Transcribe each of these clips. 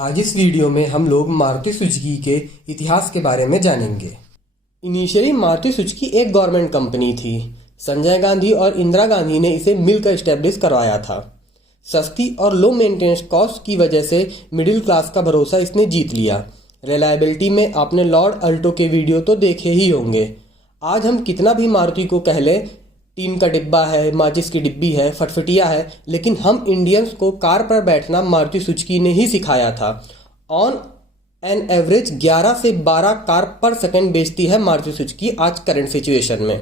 आज इस वीडियो में हम लोग मारुति सुजुकी के इतिहास के बारे में जानेंगे। इनिशियली मारुति सुजुकी एक गवर्नमेंट कंपनी थी। संजय गांधी और इंदिरा गांधी ने इसे मिलकर इस्टेब्लिश करवाया था। सस्ती और लो मेंटेनेंस कॉस्ट की वजह से मिडिल क्लास का भरोसा इसने जीत लिया। रिलायबिलिटी में आपने लॉर्ड अल्टो के वीडियो तो देखे ही होंगे। आज हम कितना भी मारुति को कह लें, टीन का डिब्बा है, माचिस की डिब्बी है, फटफटिया है, लेकिन हम इंडियंस को कार पर बैठना मारुति सुजुकी ने ही सिखाया था। ऑन एन एवरेज 11 से 12 कार पर सेकंड बेचती है मारुति सुजुकी आज करंट सिचुएशन में।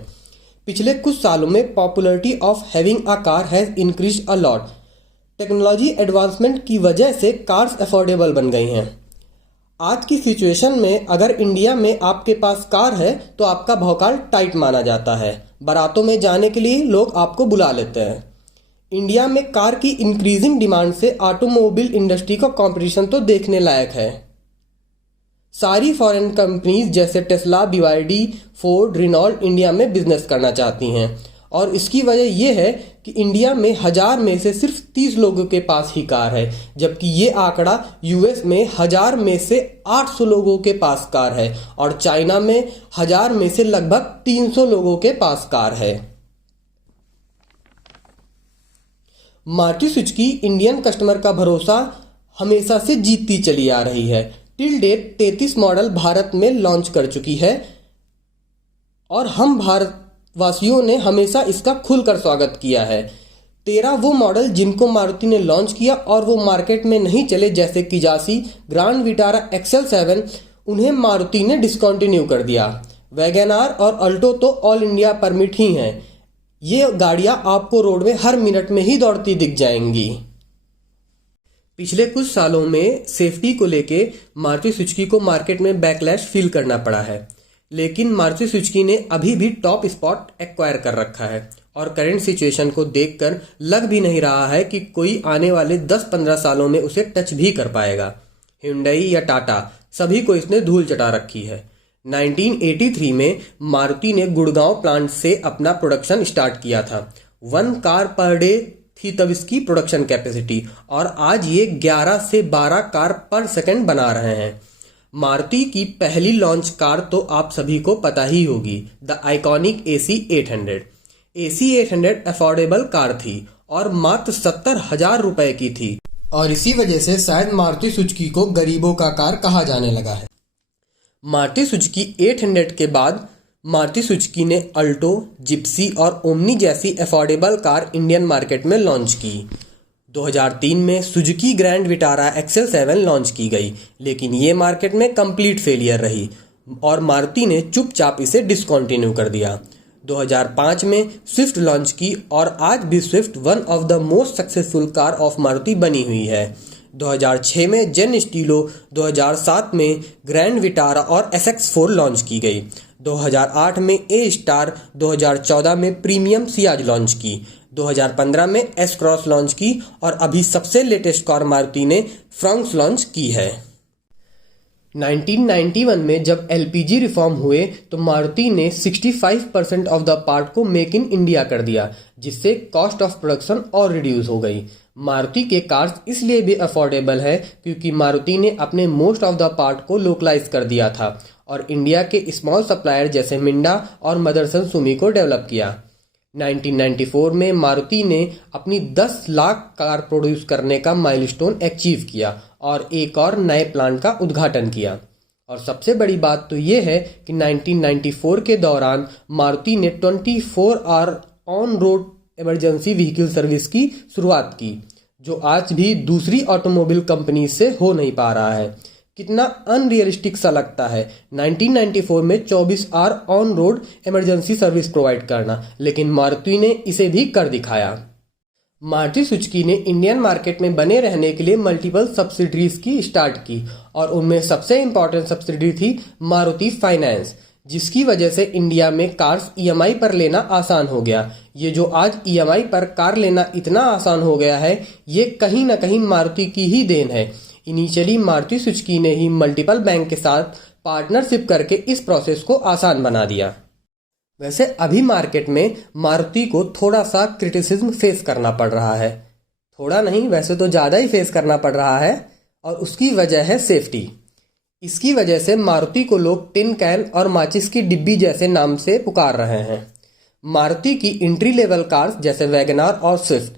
पिछले कुछ सालों में popularity of having a car has increased a lot. Technology advancement की वजह से कार्स अफोर्डेबल बन गई हैं। आज की सिचुएशन में अगर इंडिया में आपके पास कार है तो आपका भौकाल टाइट माना जाता है। बारातों में जाने के लिए लोग आपको बुला लेते हैं। इंडिया में कार की इंक्रीजिंग डिमांड से ऑटोमोबाइल इंडस्ट्री का कंपटीशन तो देखने लायक है। सारी फॉरेन कंपनीज जैसे Tesla, BYD, Ford, Renault India में बिजनेस करना चाहती हैं और इसकी वजह यह है कि इंडिया में 1000 में से सिर्फ 30 लोगों के पास ही कार है, जबकि ये आंकड़ा यूएस में 1000 में से 800 लोगों के पास कार है और चाइना में 1000 में से लगभग 300 लोगों के पास कार है। मारुति सुजुकी इंडियन कस्टमर का भरोसा हमेशा से जीतती चली आ रही है। टिल डेट 33 मॉडल भारत में लॉन्च कर चुकी है और हम भारतवासियों ने हमेशा इसका खुलकर स्वागत किया है। 13 वो मॉडल जिनको मारुति ने लॉन्च किया और वो मार्केट में नहीं चले, जैसे किजासी, ग्रैंड विटारा XL7, उन्हें मारुति ने डिसकंटिन्यू कर दिया। वैगनआर और अल्टो तो ऑल इंडिया परमिट ही हैं। ये गाड़ियां आपको रोड में हर मिनट में ही दौड़ती दिख जाएंगी। पिछले कुछ सालों में सेफ्टी को लेके मारुति सुजुकी को मार्केट में बैकलैश फील करना पड़ा है, लेकिन मारुति सुजुकी ने अभी भी टॉप स्पॉट एक्वायर कर रखा है और करंट सिचुएशन को देखकर लग भी नहीं रहा है कि कोई आने वाले 10-15 सालों में उसे टच भी कर पाएगा। Hyundai या टाटा सभी को इसने धूल चटा रखी है। 1983 में मारुति ने गुड़गांव प्लांट से अपना प्रोडक्शन स्टार्ट किया था। 1 कार पर डे थी तब इसकी प्रोडक्शन कैपेसिटी और आज ये 11 से 12 कार पर सेकंड बना रहे हैं। मारुति की पहली लॉन्च कार तो आप सभी को पता ही होगी, the iconic AC800। AC800 affordable car थी और मात्र 70,000 रुपए की थी और इसी वजह से शायद मारुति सुजुकी को गरीबों का कार कहा जाने लगा है। मारुति सुजुकी 800 के बाद मारुति सुजुकी ने अल्टो, जिप्सी और ओमनी जैसी अफोर्डेबल कार इंडियन मार्केट में लॉन्च की। 2003 में Suzuki grand Vitara XL7 launch की गई, लेकिन ये मार्केट में कंप्लीट फेलियर रही और मारुति ने चुपचाप इसे डिसकंटिन्यू कर दिया। 2005 में स्विफ्ट लॉन्च की और आज भी Swift one of the most successful car of Maruti बनी हुई है। 2006 में जेन स्टीलो, 2007 में ग्रैंड विटारा और SX4 लॉन्च की गई। 2008 में ए स्टार, 2014 में प्रीमियम सियाज लॉन्च की, 2015 में एस क्रॉस लॉन्च की और अभी सबसे लेटेस्ट कार मारुति ने फ्रंक्स लॉन्च की है। 1991 में जब LPG रिफॉर्म हुए तो मारुति ने 65% ऑफ द पार्ट को मेक इन इंडिया कर दिया, जिससे कॉस्ट ऑफ प्रोडक्शन और रिड्यूस हो गई। मारुति के कार्स इसलिए भी अफोर्डेबल है क्योंकि मारुति ने अपने मोस्ट ऑफ द पार्ट को लोकलाइज कर दिया था और इंडिया के स्मॉल सप्लायर जैसे मिंडा और मदरसन सुमी को डेवलप किया। 1994 में मारुति ने अपनी 10 लाख कार प्रोड्यूस करने का माइलस्टोन अचीव किया और एक और नए प्लांट का उद्घाटन किया। और सबसे बड़ी बात तो ये है कि 1994 के दौरान मारुति ने 24 hour on road emergency vehicle service की शुरुआत की, जो आज भी दूसरी ऑटोमोबाइल कंपनी से हो नहीं पा रहा है। कितना अनरियलिस्टिक सा लगता है 1994 में 24 hour on road emergency service provide करना, लेकिन मारुति ने इसे भी कर दिखाया। मारुति सुजुकी ने इंडियन मार्केट में बने रहने के लिए मल्टीपल सब्सिडरीज की स्टार्ट की और उनमें सबसे इम्पॉर्टेंट सब्सिडरी थी मारुति फाइनेंस, जिसकी वजह से इंडिया में कार्स EMI पर लेना आसान हो गया। ये जो आज EMI पर कार लेना इतना आसान हो गया है, ये कहीं ना कहीं मारुति की ही देन है। इनिशियली मारुति सुजुकी ने ही मल्टीपल बैंक के साथ पार्टनरशिप करके इस प्रोसेस को आसान बना दिया। वैसे अभी मार्केट में मारुति को थोड़ा सा क्रिटिसिज्म फेस करना पड़ रहा है, थोड़ा नहीं वैसे तो ज़्यादा ही फेस करना पड़ रहा है और उसकी वजह है सेफ्टी। इसकी वजह से मारुति को लोग टिन कैन और माचिस की डिब्बी जैसे नाम से पुकार रहे हैं। मारुति की एंट्री लेवल कार्स जैसे वैगनार और स्विफ्ट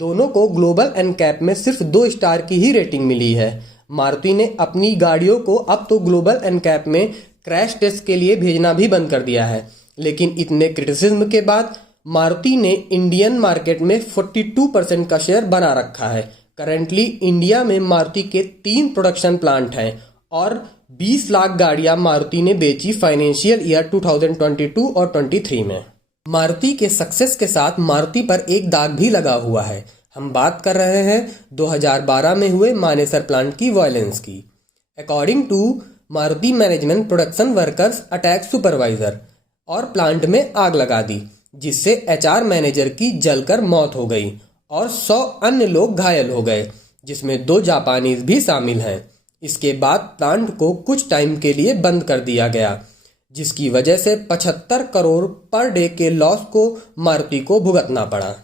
दोनों को ग्लोबल एनकैप में सिर्फ 2 स्टार की ही रेटिंग मिली है। मारुति ने अपनी गाड़ियों को अब तो ग्लोबल एनकैप में क्रैश टेस्ट के लिए भेजना भी बंद कर दिया है। लेकिन इतने क्रिटिसिज्म के बाद मारुति ने इंडियन मार्केट में 42% का शेयर बना रखा है। करेंटली इंडिया में मारुति के 3 प्रोडक्शन प्लांट हैं और 20 लाख गाड़ियां मारुति ने बेची फाइनेंशियल ईयर 2022 और 23 में। मारुति के सक्सेस के साथ मारुति पर एक दाग भी लगा हुआ है। हम बात कर रहे हैं 2012 में हुए मानेसर प्लांट की वायलेंस की। According to Maruti management, production workers attack supervisor और प्लांट में आग लगा दी, जिससे HR मैनेजर की जलकर मौत हो गई और 100 अन्य लोग घायल हो गए, जिसमें 2 जापानीज भी शामिल हैं। इसके बाद प्लांट को कुछ टाइम के लिए बंद कर दिया गया, जिसकी वजह से 75 करोड़ पर डे के लॉस को मारुति को भुगतना पड़ा।